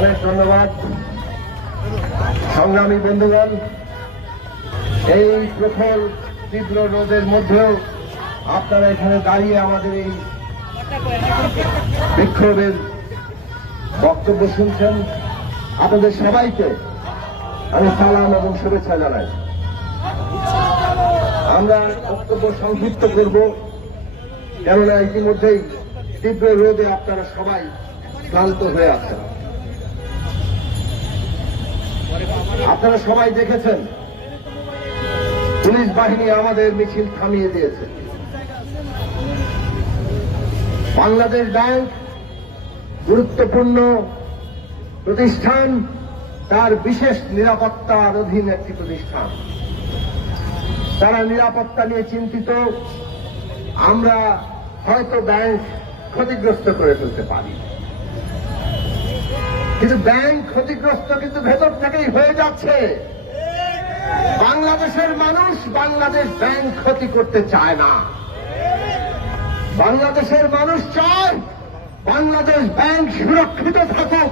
অনেক ধন্যবাদ। সংগ্রামী বন্ধুগণ, এই প্রখর তীব্র রোদের মধ্যেও আপনারা এখানে দাঁড়িয়ে আমাদের এই বিক্ষোভের বক্তব্য শুনছেন। আপনাদের সবাইকে আমি সালাম এবং শুভেচ্ছা জানাই। আমরা বক্তব্য সংক্ষিপ্ত করব, কেননা ইতিমধ্যেই তীব্র রোদে আপনারা সবাই ক্লান্ত হয়ে আছেন। আপনারা সবাই দেখেছেন, পুলিশ বাহিনী আমাদের মিছিল থামিয়ে দিয়েছে। বাংলাদেশ ব্যাংক গুরুত্বপূর্ণ প্রতিষ্ঠান, তার বিশেষ নিরাপত্তার অধীন একটি প্রতিষ্ঠান। তারা নিরাপত্তা নিয়ে চিন্তিত, আমরা হয়তো ব্যাংক ক্ষতিগ্রস্ত করে ফেলতে পারি। কিন্তু ব্যাংক ক্ষতিগ্রস্ত কিন্তু ভেতর থেকেই হয়ে যাচ্ছে। বাংলাদেশের মানুষ বাংলাদেশ ব্যাংক ক্ষতি করতে চায় না। বাংলাদেশের মানুষ চায় বাংলাদেশ ব্যাংক সুরক্ষিত থাকুক।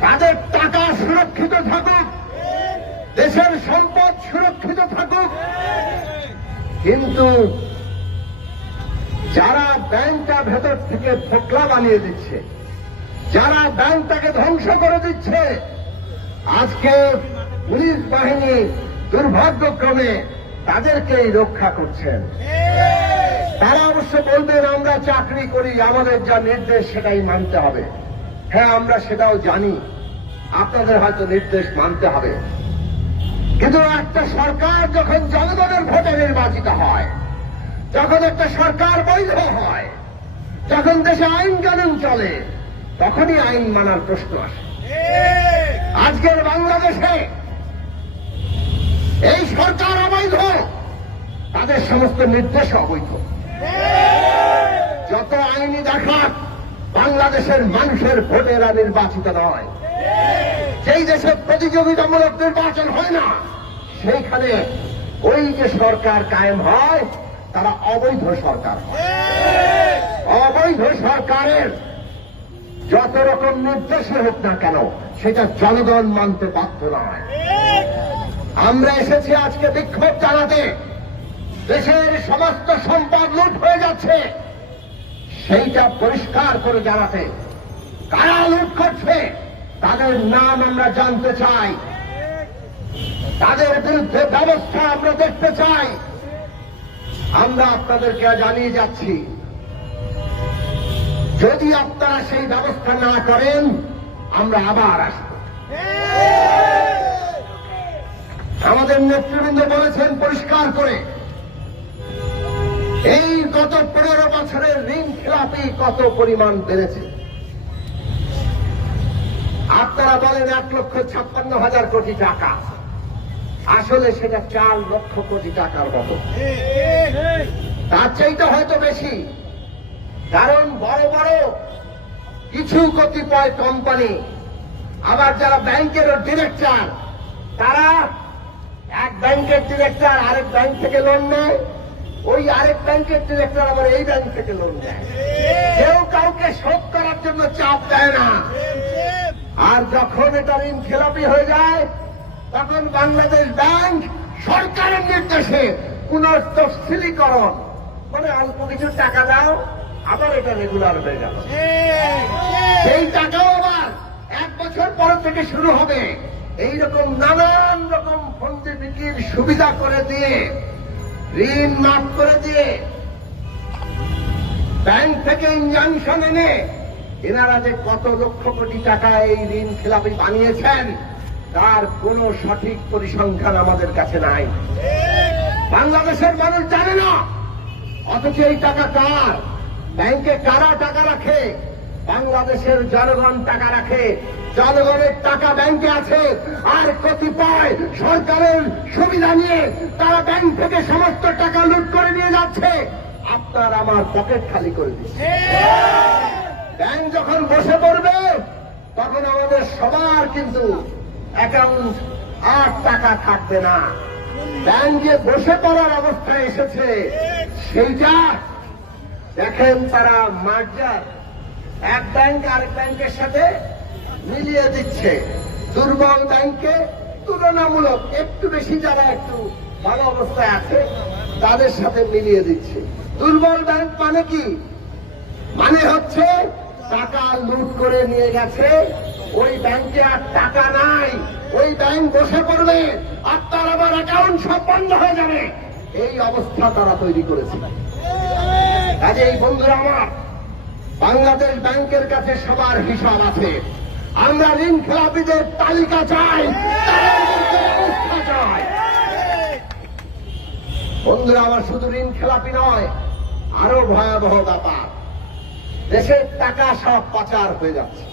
তাদের টাকা সুরক্ষিত থাকুক। দেশের সম্পদ সুরক্ষিত থাকুক। কিন্তু যারা ব্যাংকটা ভেতর থেকে ফোকলা বানিয়ে দিচ্ছে যারা ব্যাংকটাকে ধ্বংস করে দিচ্ছে, আজকে পুলিশ বাহিনী দুর্ভাগ্যক্রমে তাদেরকেই রক্ষা করছেন। তারা অবশ্য বলবেন আমরা চাকরি করি, আমাদের যা নির্দেশ সেটাই মানতে হবে। হ্যাঁ আমরা সেটাও জানি, আপনাদের হয়তো নির্দেশ মানতে হবে। কিন্তু একটা সরকার যখন জনগণের ভোটে নির্বাচিত হয়, যখন একটা সরকার বৈধ হয়, যখন দেশে আইন কানুন চলে তখনই আইন মানার প্রশ্ন আসে। আজকের বাংলাদেশে এই সরকার অবৈধ, তাদের সমস্ত নির্দেশ অবৈধ। যত আইনি দেখাক বাংলাদেশের মানুষের ভোটেরা নির্বাচিত নয়, যেই দেশে প্রতিযোগিতামূলক নির্বাচন হয় না, সেইখানে ওই যে সরকার কায়েম হয়, তারা অবৈধ সরকার অবৈধ সরকারের যত রকম নির্দেশে হোক না কেন, সেটা জনগণ মানতে বাধ্য নয়। আমরা এসেছি আজকে বিক্ষোভ জানাতে। দেশের সমস্ত সম্পদ লুট হয়ে যাচ্ছে। সেইটা পরিষ্কার করে জানাতে কারা লুট করছে, তাদের নাম আমরা জানতে চাই। তাদের বিরুদ্ধে ব্যবস্থা আমরা দেখতে চাই। আমরা আপনাদেরকে জানিয়ে যাচ্ছি যদি আপনারা সেই ব্যবস্থা না করেন, আমরা আবার আসব। আমাদের নেতৃবৃন্দ বলেছেন পরিষ্কার করে, এই গত পনেরো বছরের ঋণ খেলাপি কত পরিমাণ বেড়েছে? আপনারা বলেন এক লক্ষ ছাপ্পান্ন হাজার কোটি টাকা। আসলে সেটা চার লক্ষ কোটি টাকার মতো। তার চাইতে হয়তো বেশি। কারণ বড় বড় কিছু কতিপয় কোম্পানি আবার যারা ব্যাংকের ডিরেক্টর তারা এক ব্যাংকের ডিরেক্টর আরেক ব্যাংক থেকে লোন নেয়। ওই আরেক ব্যাংকের ডিরেক্টর আবার এই ব্যাংক থেকে লোন দেয় কেউ কাউকে শোধ করার জন্য চাপ দেয় না। আর যখন এটা ঋণ খেলাপি হয়ে যায়, তখন বাংলাদেশ ব্যাংক সরকারের নির্দেশে পুনঃতফসিলীকরণ মানে অল্প কিছু টাকা দাও আবার এটা রেগুলার হয়ে গেল সেই টাকাও আবার এক বছর পর থেকে শুরু হবে। এই রকম নানান রকম ফন্দি বিক্রির সুবিধা করে দিয়ে ঋণ মাফ করে দিয়ে ব্যাংক থেকে ইনজাংশন এনে এনারা যে কত লক্ষ কোটি টাকা এই ঋণ খেলাপি বানিয়েছেন তার কোনো সঠিক পরিসংখ্যান আমাদের কাছে নাই। বাংলাদেশের মানুষ জানে না অথচ এই টাকা কার? ব্যাংকে কারা টাকা রাখে? বাংলাদেশের জনগণ টাকা রাখে। জনগণের টাকা ব্যাংকে আছে। আর কতিপয় সরকারের সুবিধা নিয়ে তারা ব্যাংক থেকে সমস্ত টাকা লুট করে নিয়ে যাচ্ছে। আপনার আমার পকেট খালি করে দিচ্ছে। ব্যাংক যখন বসে পড়বে, তখন আমাদের সবার কিন্তু অ্যাকাউন্ট আর টাকা থাকবে না। ব্যাংক যে বসে পড়ার অবস্থায় এসেছে। সেইটা দেখেন তারা মার্জার। এক ব্যাংক আরেক ব্যাংকের সাথে মিলিয়ে দিচ্ছে। দুর্বল ব্যাংকে তুলনামূলক একটু বেশি যারা একটু ভালো অবস্থায় আছে, তাদের সাথে মিলিয়ে দিচ্ছে। দুর্বল ব্যাংক মানে কি? মানে হচ্ছে টাকা লুট করে নিয়ে গেছে, ওই ব্যাংকে আর টাকা নাই। ওই ব্যাংক বসে পড়বে, আর তার আবার অ্যাকাউন্ট সব বন্ধ হয়ে যাবে। এই অবস্থা তারা তৈরি করেছে। কাজে এই বন্ধুরা আমার, বাংলাদেশ ব্যাংকের কাছে সবার হিসাব আছে। আমরা ঋণ খেলাপিদের তালিকা চাই চাই। বন্ধুরা আমার শুধু ঋণ খেলাপি নয়, আরও ভয়াবহ ব্যাপার। দেশের টাকা সব পাচার হয়ে যাচ্ছে।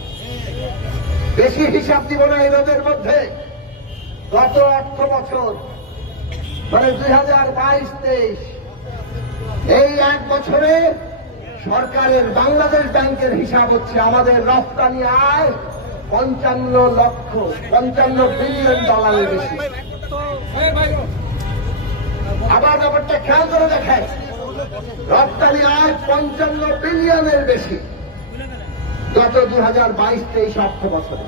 বেশি হিসাব দিব না এই রোদের মধ্যে। গত অর্থ বছর মানে দুই হাজার বাইশ তেইশ এই এক বছরে সরকারের বাংলাদেশ ব্যাংকের হিসাব হচ্ছে আমাদের রপ্তানি আয় পঞ্চান্ন লক্ষ, পঞ্চান্ন বিলিয়ন ডলারের বেশি। আবার ব্যাপারটা খেয়াল করে দেখায় রপ্তানি আয় পঞ্চান্ন বিলিয়নের বেশি গত দু হাজার বাইশ তেইশ অর্থ বছরে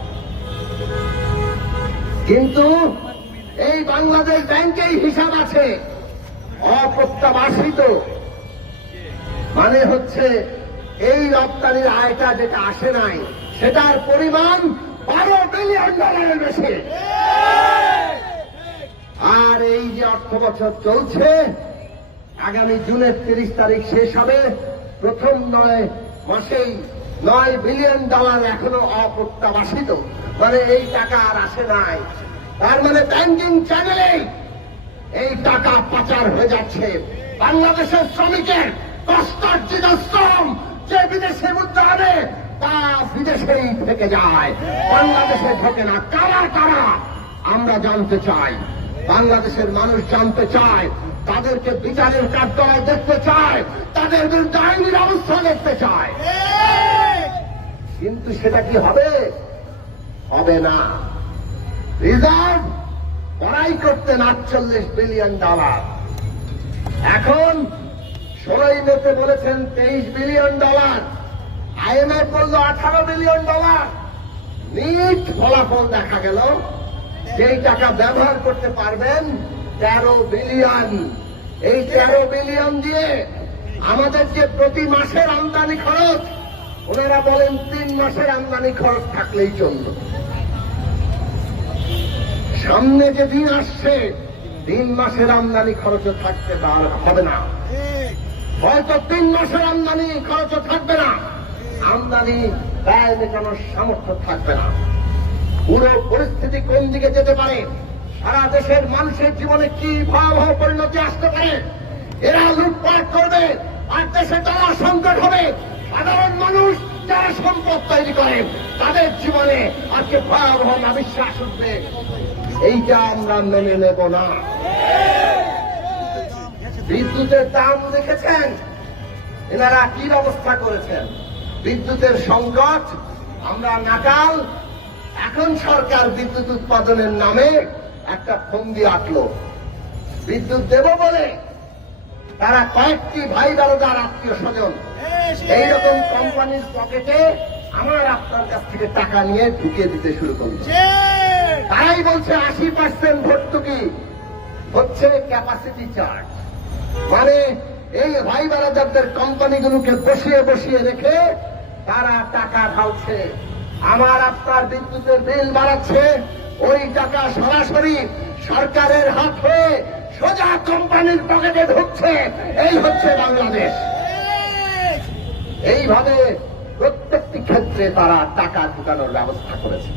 কিন্তু এই বাংলাদেশ ব্যাংকেই হিসাব আছে অপ্রত্যাবাসিত মানে হচ্ছে এই রপ্তানির আয়টা যেটা আসে নাই, সেটার পরিমাণ বারো বিলিয়ন ডলারের বেশি। আর এই যে অর্থ বছর চলছে, আগামী জুনের তিরিশ তারিখ শেষ হবে। প্রথম নয় মাসেই নয় বিলিয়ন ডলার এখনও অপ্রত্যাবাসিত মানে এই টাকা আর আসে নাই। তার মানে ব্যাংকিং চ্যানেলেই এই টাকা পাচার হয়ে যাচ্ছে। বাংলাদেশের শ্রমিকের কষ্টার্জিত শ্রম যে বিদেশে মুদ্রা আনে তা বিদেশেই থেকে যায়। বাংলাদেশে ঢোকে না, কারা কারা? আমরা জানতে চাই। বাংলাদেশের মানুষ জানতে চায়, তাদেরকে বিচারের কাঠগড়ায় দেখতে চায়, তাদের বিরুদ্ধে আইনি ব্যবস্থা দেখতে চায়। কিন্তু সেটা কি হবে? হবে না। রিজার্ভ বড়াই করতেন আটচল্লিশ বিলিয়ন ডলার। এখন মেতে বলেছেন তেইশ বিলিয়ন ডলার। আইএমএফ বলল আঠারো বিলিয়ন ডলার। নিট ফলাফল দেখা গেল। যেই টাকা ব্যবহার করতে পারবেন, তেরো বিলিয়ন। এই তেরো বিলিয়ন দিয়ে আমাদের যে প্রতি মাসের আমদানি খরচ, ওনারা বলেন তিন মাসের আমদানি খরচ থাকলেই চলবে। সামনে যে দিন আসছে তিন মাসের আমদানি খরচও থাকতে পার হবে না। হয়তো তিন মাসের আমদানি খরচ থাকবে না। আমদানি ব্যয় মেটানোর সামর্থ্য থাকবে না। পুরো পরিস্থিতি কোন দিকে যেতে পারে? সারা দেশের মানুষের জীবনে কি ভয়াবহ পরিণতি আসতে পারে? এরা লুটপাট করবে, আর দেশে তারা সংকট হবে। সাধারণ মানুষ যারা সম্পদ তৈরি করে, তাদের জীবনে আজকে ভয়াবহ না বিশ্বাস উঠবে। এইটা আমরা মেনে নেব না। বিদ্যুতের দাম দেখেছেন? এনারা কি ব্যবস্থা করেছেন? বিদ্যুতের সংকট, আমরা নাকাল। এখন সরকার বিদ্যুৎ উৎপাদনের নামে একটা ফন্দি আটলো। বিদ্যুৎ দেব বলে তারা কয়েকটি ভাই দারোদার আত্মীয় স্বজন। এইরকম কোম্পানির পকেটে আমার আপনার কাছ থেকে টাকা নিয়ে ঢুকিয়ে দিতে শুরু করল। তারাই বলছে আশি পার্সেন্ট ভর্তুকি। হচ্ছে ক্যাপাসিটি চার্জ মানে এই ভাই বারাদারদের কোম্পানিগুলোকে বসিয়ে বসিয়ে রেখে তারা টাকা ঢালছে। আমার আপনার বিদ্যুতের বিল বাড়াচ্ছে। ওই টাকা সরাসরি সরকারের হাত হয়ে সোজা কোম্পানির পকেটে ঢুকছে। এই হচ্ছে বাংলাদেশ। এইভাবে প্রত্যেকটি ক্ষেত্রে তারা টাকা ঢুকানোর ব্যবস্থা করেছে।